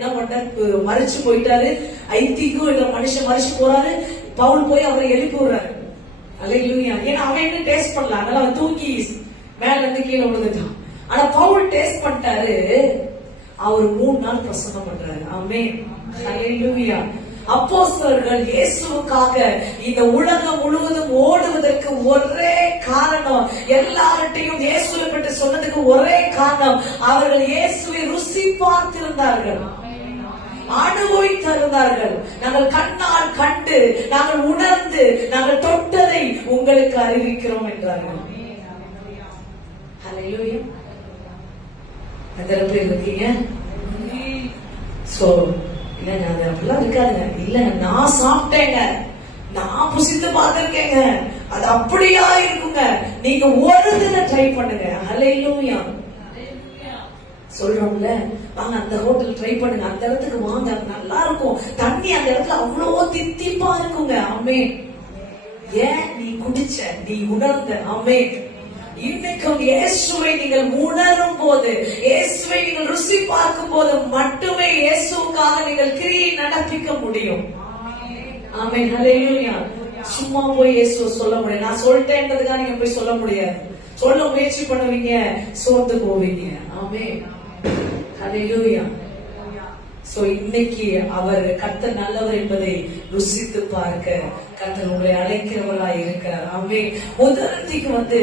என்ன பண்றாரு, மறைச்சு போயிட்டாரு. ஐத்திக்கும் இந்த மனுஷன் மறைச்சு போறாரு. பவுல் போய் அவரை எழுப்பி விடுறாரு. அல்லேலூயா. ஏன்னா அவன் என்ன டேஸ்ட் பண்ணலாம், அதனால அவன் தூக்கி மேல இருந்து கீழே விழுந்துட்டான். ஆனா பவுல் டேஸ்ட் பண்ணிட்டாரு. அவர் 3 நாள் பிரசங்கம் பண்றாரு. ஆமென். அல்லேலூயா. அப்போஸ்தலர்கள் இயேசுவுக்காக இந்த உலகம் முழுவதும் ஓடுவதற்கு ஒரே காரணம், எல்லார்ட்டையும் இயேசுவை பற்றி சொன்னதுக்கு ஒரே காரணம், அவர்கள் இயேசுவை ருசி பார்த்திருந்தார்கள், அனுபவித்திருந்தார்கள். நாங்கள் கண்ணால் கண்டு, நாங்கள் உணர்ந்து, நாங்கள் தொட்டதை உங்களுக்கு அறிவிக்கிறோம் என்றார்கள். ஹல்லேலூயா. எத்தனை பேர் இருக்கீங்க? சோ இல்லங்க, அது அப்படிலாம் இருக்காதுங்க. இல்லங்க, நான் சாப்பிட்டேங்க, நான் புசித்து பார்த்திருக்கேங்க, அது அப்படியா இருக்குங்க. நீங்க ஒரு தின ட்ரை பண்ணுங்க. ஹல்லேலூயா. சொல்றோம்ல, வாங்க அந்த ஹோட்டல் ட்ரை பண்ணுங்க, அந்த இடத்துக்கு வாங்க, நல்லா இருக்கும். தண்ணி அந்த இடத்துல அவ்வளோ தித்திப்பா இருக்குங்க. ஆமென். ஏன்? நீ குடிச்ச, நீ உணர்ந்த. ஆமென். இன்னைக்கும் இயேசுவை நீங்கள் உணரும் போது, இயேசுவை நீங்கள் ருசி பார்க்கும் போது மட்டுமே இயேசுக்காக நீங்கள் கிரியை நடப்பிக்க முடியும். ஆமென். ஹல்லேலூயா. சும்மா போய் இயேசுவை சொல்ல முடியாது. நான் சொல்லிட்டேன்றதுக்காக நீங்க போய் சொல்ல முடியாது. சொல்ல முயற்சி பண்ணுவீங்க, சோர்ந்து போவீங்க. ஆமென். ஹல்லேலூயா. சோ இன்னைக்கு அவர் கர்த்தர் நல்லவர் என்பதை ருசித்து பார்க்க கர்த்தர் உங்களை அழைக்கிறவராய் இருக்கிறார். ஆமென். முதல் வந்து